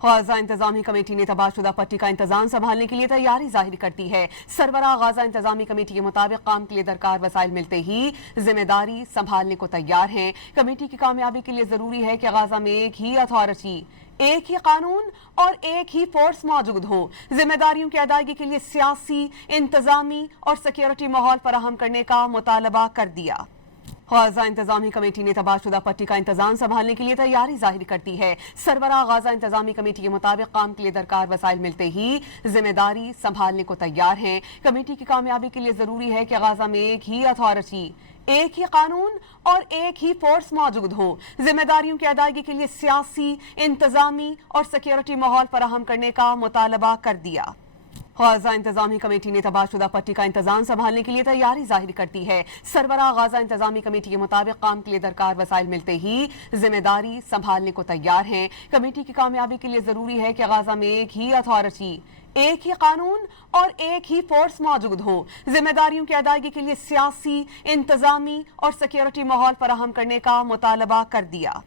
Gaza इंतजामी committee ने तबाहशुदा पट्टी का इंतजाम संभालने के लिए तैयारी जाहिर कर दी है। सरबराह गाजा इंतजामी कमेटी के मुताबिक काम के लिए दरकार वसाइल मिलते ही जिम्मेदारी संभालने को तैयार हैं। कमेटी की कामयाबी के लिए जरूरी है कि गाजा में एक ही अथॉरिटी, एक ही कानून और एक ही फोर्स मौजूद हो। जिम्मेदारियों की अदायगी के लिए सियासी, इंतजामी और सिक्योरिटी माहौल फराहम करने का मुतालबा कर दिया। गाजा इंतजामी कमेटी ने तबाहशुदा पट्टी का इंतजाम संभालने के लिए तैयारी जाहिर करती है। सरबराह गाजा इंतजामी कमेटी के मुताबिक काम के लिए दरकार वसाइल मिलते ही जिम्मेदारी संभालने को तैयार हैं। कमेटी की कामयाबी के लिए जरूरी है कि गाजा में एक ही अथॉरिटी, एक ही कानून और एक ही फोर्स मौजूद हो। जिम्मेदारियों की अदायगी के लिए सियासी, इंतजामी और सिक्योरिटी माहौल फराहम करने का मुतालबा कर दिया। गाजा इंतजामी कमेटी ने तबाहशुदा पट्टी का इंतजाम संभालने के लिए तैयारी जाहिर करती है। सरबराह गाजा इंतजामी कमेटी के मुताबिक काम के लिए दरकार वसाइल मिलते ही जिम्मेदारी संभालने को तैयार हैं। कमेटी की कामयाबी के लिए जरूरी है कि गाजा में एक ही अथॉरिटी, एक ही कानून और एक ही फोर्स मौजूद हो। जिम्मेदारियों की अदायगी के लिए सियासी, इंतजामी और सिक्योरिटी माहौल फराहम करने का मुतालबा कर दिया।